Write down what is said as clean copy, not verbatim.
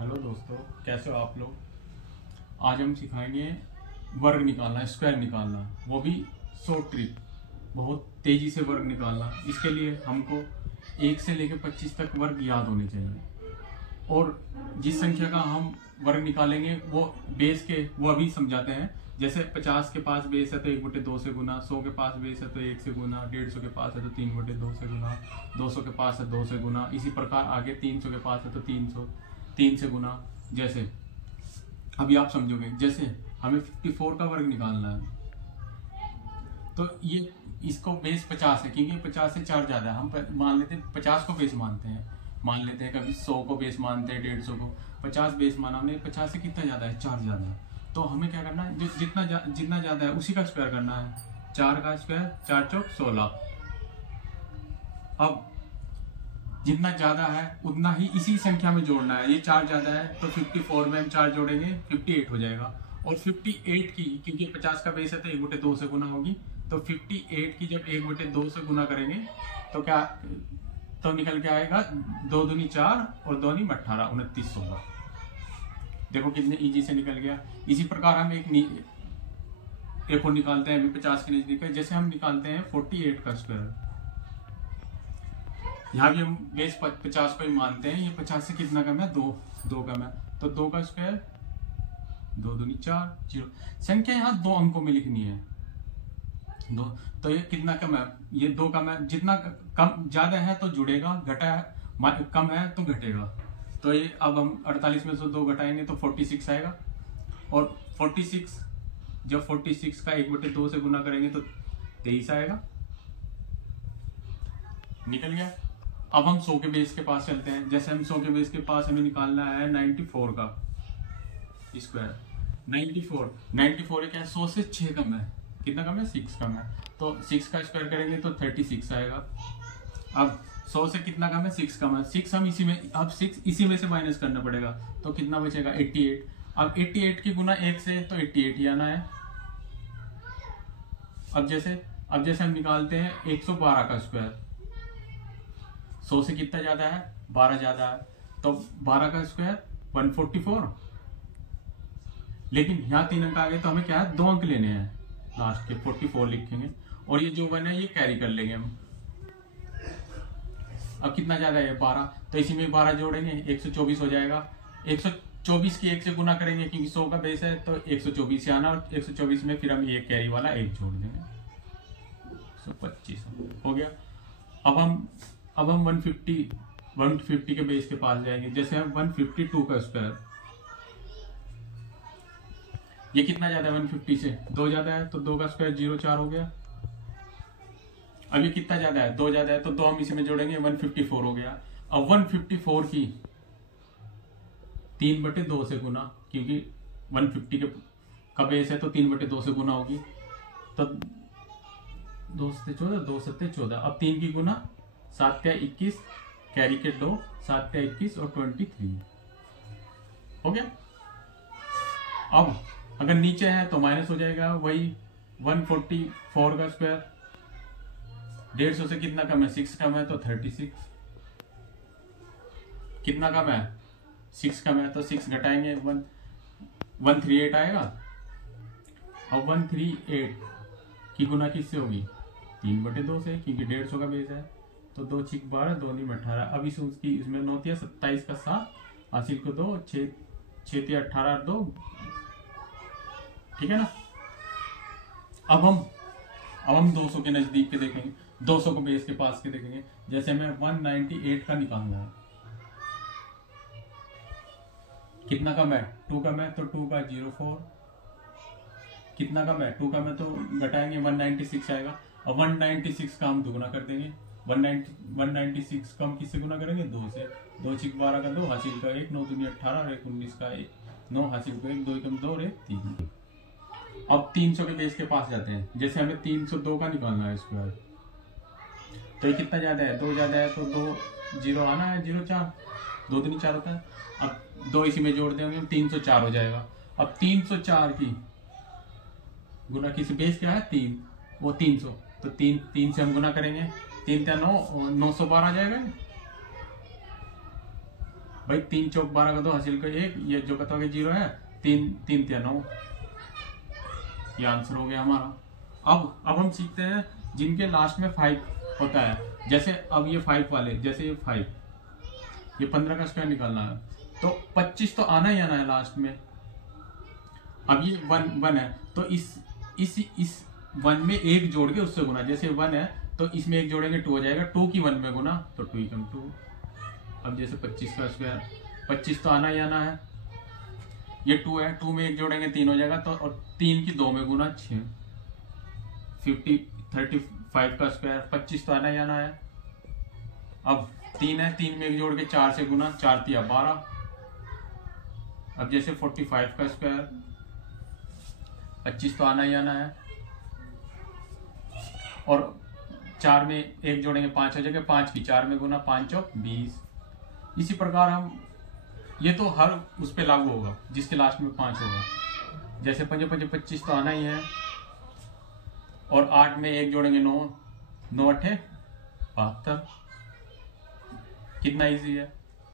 Hello दोस्तों, कैसे हो आप लोग। आज हम सिखाएंगे वर्ग निकालना, स्क्वायर निकालना, वो भी शॉर्ट ट्रिक, बहुत तेजी से वर्ग निकालना। इसके लिए हमको 1 से लेकर 25 तक वर्ग याद होने चाहिए। और जिस संख्या का हम वर्ग निकालेंगे वो बेस के वो अभी समझाते हैं। जैसे 50 के पास बेस है तो 1/2 से गुना, 100 के पास बेस है तो 1 से गुना, 150 के पास है तो 3/2 से गुना, 200 के पास है 2 से गुना, इसी प्रकार आगे 300 के पास है तो 3 से गुना। जैसे अभी आप समझोगे, जैसे हमें 54 का वर्ग निकालना है तो ये इसको बेस 50 है, क्योंकि 50 से 4 ज्यादा है। हम मान लेते हैं 50 को बेस मानते हैं, मान लेते हैं कभी 100 को बेस मानते हैं, 150 को, 50 बेस माना हमने। 50 से कितना ज्यादा है? 4 ज्यादा है। तो हमें क्या करना है, जितना ज्यादा है उसी का स्क्वायर करना है। 4 का स्क्वायर 4 चौक 16। अब जितना ज्यादा है उतना ही इसी संख्या में जोड़ना है। ये 4 ज्यादा है तो 54 में हम 4 जोड़ेंगे, 58 हो जाएगा। और 58 की, क्योंकि 50 का बेस है तो 1/2 से गुना होगी, तो 58 की जब 1/2 से गुना करेंगे तो क्या तो निकल के आएगा 2 दूनी 4 और 2 नी 18, 29, 16। देखो कितने इजी से निकल गया। इसी प्रकार हम एक और निकालते हैं, अभी 50 के नजदीक है। जैसे हम निकालते हैं 48 का स्क्वायर। यहाँ भी हम बेस 50 को ही मानते हैं। ये 50 से कितना कम है? 2 कम है, तो 2 का स्क्वायर 2 दूनी 4, 0। संख्या यहाँ 2 अंकों में लिखनी है। 2 तो ये कितना कम है? ये 2 कम है। जितना कम ज्यादा है तो जुड़ेगा, घटा है कम है तो घटेगा। तो ये अब हम 48 में से 2 घटाएंगे तो 46 आएगा। और 46 जब 46 का 1/2 से गुना करेंगे तो 23 आएगा। निकल गया। अब हम 100 के बेस के पास चलते हैं। जैसे हम 100 के बेस के पास हमें निकालना है 94 का स्क्वायर। 94 क्या है? 100 से 6 कम है। कितना कम है? 6 कम है। तो 6 का स्क्वायर करेंगे तो 36 आएगा। अब 100 से कितना कम है? 6 कम है। 6 हम इसी में, अब 6 इसी में से माइनस करना पड़ेगा, तो कितना बचेगा? 88। अब 88 की गुना 1 से तो 88 ही आना है। अब जैसे हम निकालते हैं 112 का स्क्वायर। 100 से कितना ज्यादा है? 12 ज्यादा है, तो 12 का स्क्वायर 144। लेकिन यहाँ 3 अंक आ गए तो हमें क्या है? 2 अंक लेने हैं, लास्ट के 44 लिखेंगे। और ये जो 1 है ये कैरी कर लेंगे हम। अब कितना ज्यादा है? 12, तो इसी में 12 जोड़ेंगे, 124 हो जाएगा। 124 की 1 से गुना करेंगे, क्योंकि 100 का बेस है तो 124 से आना। और 124 में फिर हम ये कैरी वाला 1 जोड़ देंगे, 125 हो गया। अब हम 150 के बेस के पास जाएंगे। जैसे हम 152 का स्क्वायर, ये कितना ज्यादा है? 150 से 2 ज्यादा है, तो 2 का स्क्वायर 0,4 हो गया। अब ये कितना ज्यादा है? 2 ज्यादा है, तो 2 हम इसी में जोड़ेंगे, 154 हो गया। अब 154 की 3/2 से गुना, क्योंकि 150 का बेस है तो 3/2 से गुना होगी, तो 2 से 14, 2 से 14। अब 3 की गुना 7 का 21, कैरी के 2, 7 का 21 और 23 हो गया। अब अगर नीचे है तो माइनस हो जाएगा, वही 144 का स्क्वायर। 150 से कितना कम है? 6 कम है, तो 36। कितना कम है? 6 कम है, तो 6 घटाएंगे, 138 आएगा। अब 138 की गुना किससे होगी? 3/2 से, क्योंकि 150 का बेस है, तो 2 6 12, 2 9 18। अब इसमें 9 27 का 7, हासिल को 2, 6 18 और 2, ठीक है ना। अब हम 200 के नजदीक के देखेंगे, 200 को बेस के पास के देखेंगे। जैसे हमें 198 का निकालना है। कितना कम है? 2 कम है, तो 2 का 04। कितना कम है? 2 कम है, तो घटाएंगे, 196 आएगा। अब 196 का हम दुगुना कर देंगे। 196 कम किससे गुना करेंगे? 2 से। 2 6 12 का 2, हासिल का 1, 9 दूनी 18 और 1 19 का 1, 9 हासिल का 1, 2 कम 2 और 1 3। अब 300 के बेस के पास जाते हैं। जैसे हमें 302 का निकालना है स्क्वायर, तो ये कितना ज्यादा है? 2 ज्यादा है, तो 2 0 आना है, 0,4, 2 दूनी 4 होता है। अब 2 इसी में जोड़ देंगे, 304 हो जाएगा। अब 304 की गुना किस बेस क्या है? 3, वो 300, तो 3 से हम गुना करेंगे, 3 9, 912 आ जाएगा। भाई 3 चौक 12 का 2 हासिल का 1, ये जो कतवा के 0 है 3 3 3 9, ये आंसर हो गया हमारा। अब हम सीखते हैं जिनके लास्ट में 5 होता है। जैसे अब ये 5 वाले, जैसे ये 5, ये 15 का स्क्वायर निकालना है तो 25 तो आना ही आना है लास्ट में। अब ये 1 है तो इस 1 में 1 जोड़ के उससे गुना, जैसे 1 है तो इसमें 1 जोड़ेंगे 2 हो जाएगा, 2 की 1 में गुना तो 2 × 2। अब जैसे 25 का स्क्वायर, 25 तो आना ही आना है, ये 2 है, 2 में 1 जोड़ेंगे 3 हो जाएगा, तो और 3 की 2 में गुना 6। 35 का स्क्वायर, 25 तो आना ही आना है। अब 3 है, 3 में 1 जोड़ के 4 से गुना, 4 × 12। अब जैसे 45 का स्क्वायर, 25 तो आना ही आना है, और 4 में 1 जोड़ेंगे 5 हो जाएगा, 5 की 4 में गुना, 5 चौक 20। इसी प्रकार हम, ये तो हर उस पे लागू होगा जिसके लास्ट में 5 होगा। जैसे 5 5 25 तो आना ही है, और 8 में 1 जोड़ेंगे 9, 9 8 72। कितना इजी है।